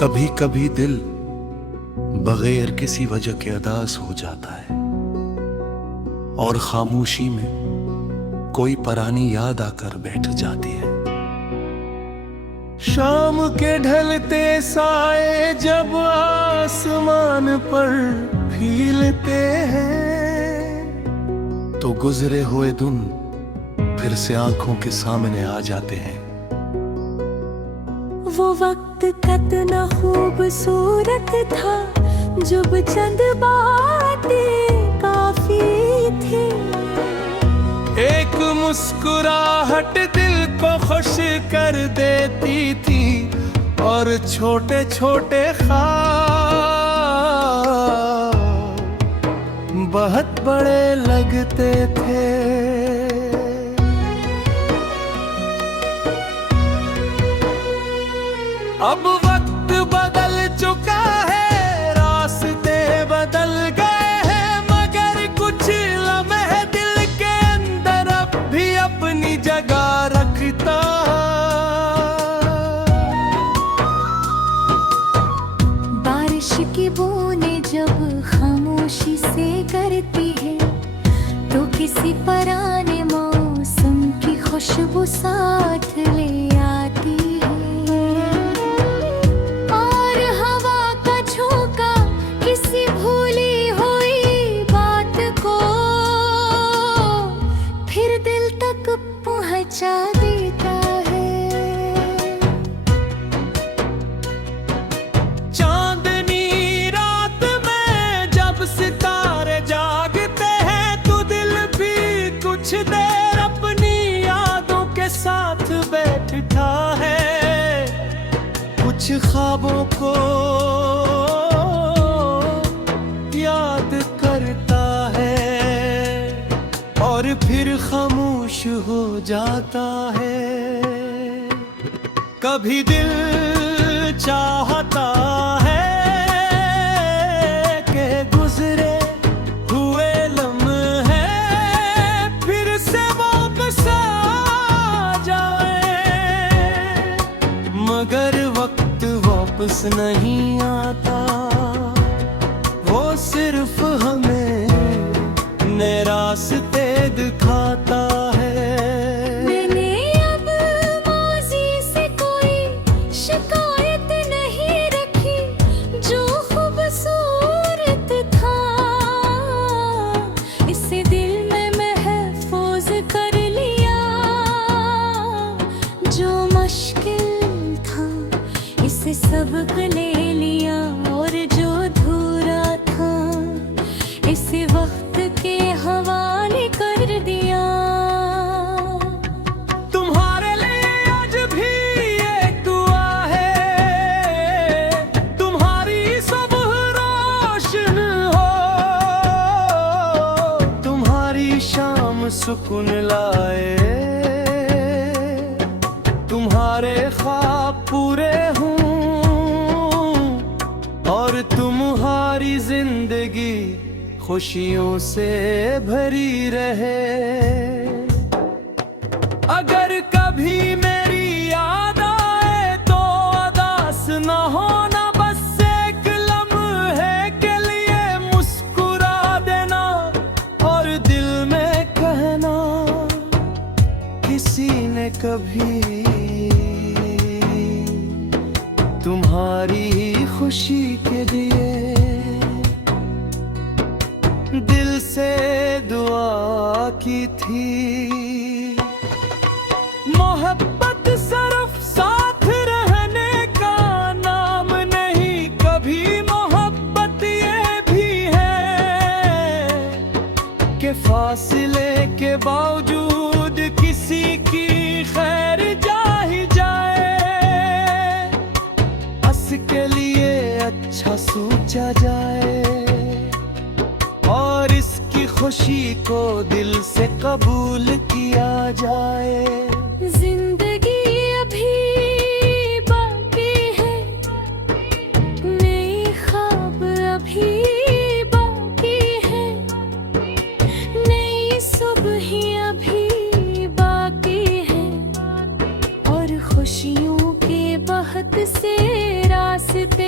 कभी कभी दिल बगैर किसी वजह के उदास हो जाता है और खामोशी में कोई पुरानी याद आकर बैठ जाती है। शाम के ढलते साए जब आसमान पर फीलते हैं तो गुजरे हुए दिन फिर से आंखों के सामने आ जाते हैं। वो वक्त कितना खूबसूरत था जब चंद बातें काफी थी। एक मुस्कुराहट दिल को खुश कर देती थी और छोटे छोटे ख्वाब बहुत बड़े लगते थे। अब वक्त बदल चुका है, रास्ते बदल गए हैं, मगर कुछ लम्हे दिल के अंदर अब भी अपनी जगह रखता। बारिश की बूंदें जब खामोशी से करती है तो किसी पुराने मौसम की खुशबू साथ ले आती है। पहुंचा देता है चांदनी रात में जब सितारे जागते हैं तो दिल भी कुछ देर अपनी यादों के साथ बैठता है। कुछ ख्वाबों को याद करता है और फिर खामोश हो जाता है। कभी दिल चाहता है कि गुजरे हुए लम्हे फिर से वापस आ जाए, मगर वक्त वापस नहीं आता। वो सिर्फ हमें नए रास्ते दिखाता है। मैंने अब माज़ी से कोई शिकायत नहीं रखी, जो खूबसूरत था इसे दिल में महफूज कर लिया। जो मुश्किल था इसे सबक ले लिया और जो अधूरा था इसे वक्त के हवाले कर दिया। तुम्हारे लिए आज भी एक दुआ है, तुम्हारी सुबह रोशन हो, तुम्हारी शाम सुकून लाए, तुम्हारे ख्वाब पूरे हों और तुम्हारी जिंदगी खुशियों से भरी रहे। अगर कभी मेरी याद आए तो उदास न होना, बस एक लम्हे के लिए मुस्कुरा देना और दिल में कहना किसी ने कभी तुम्हारी खुशी के लिए दिल से दुआ की थी। मोहब्बत सिर्फ साथ रहने का नाम नहीं, कभी मोहब्बत ये भी है कि फासले के बावजूद किसी की खैर जा ही जाए। हंस के लिए अच्छा सोचा जाए और इसकी खुशी को दिल से कबूल किया जाए। जिंदगी अभी बाकी है, नए ख्वाब अभी बाकी है, नई सुबह अभी बाकी है और खुशियों के बहुत से रास्ते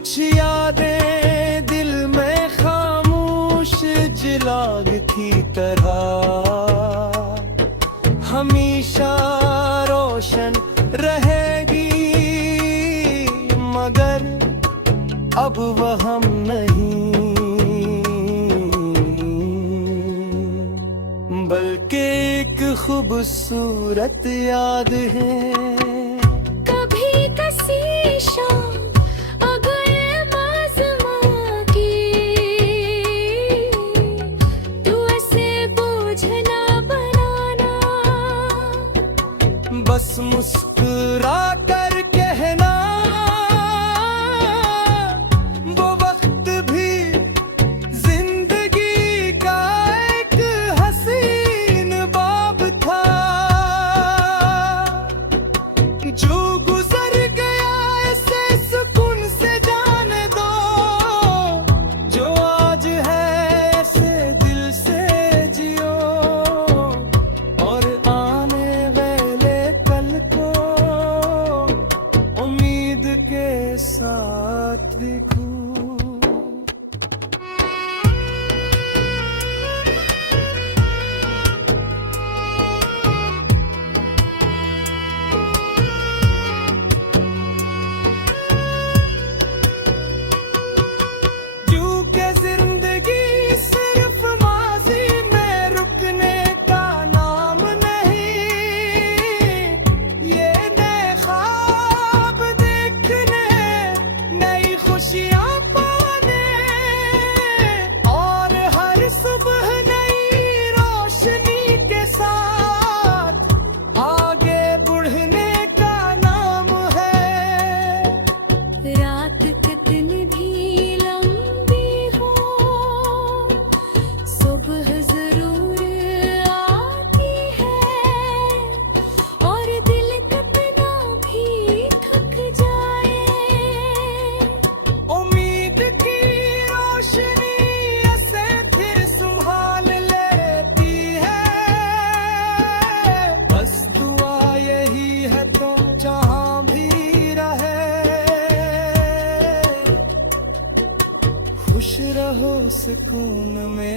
कुछ यादें दिल में खामोश चिराग की तरह हमेशा रोशन रहेगी, मगर अब वह हम नहीं, बल्कि एक खूबसूरत याद है। कभी कसी शाम आ गए माज़मा की, तू ऐसे बोझ ना बनाना, बस मुस्कुरा कर कहना, वो वक्त भी जिंदगी का एक हसीन बाब था, जो गुजर गया ऐसे सुकून से जाने दो, जो आज है ऐसे दिल से जियो, और आने वाले कल को उम्मीद के साथ लिखूं। क्योंकि जिंदगी सिर्फ माजी में रुकने का नाम नहीं, ये नए ख्वाब देखने, नई खुशियाँ पाने, और हर सुबह नई रोशनी के साथ आगे बढ़ने का नाम है। रात कितनी भी लंबी हो, सुबह जरूर आती है, और दिल कितना भी थक जाए, उम्मीद की रोशनी ऐसे फिर संभाल लेती है, बस दुआ यही है तो जहां भी रहे, खुश रहो सुकून में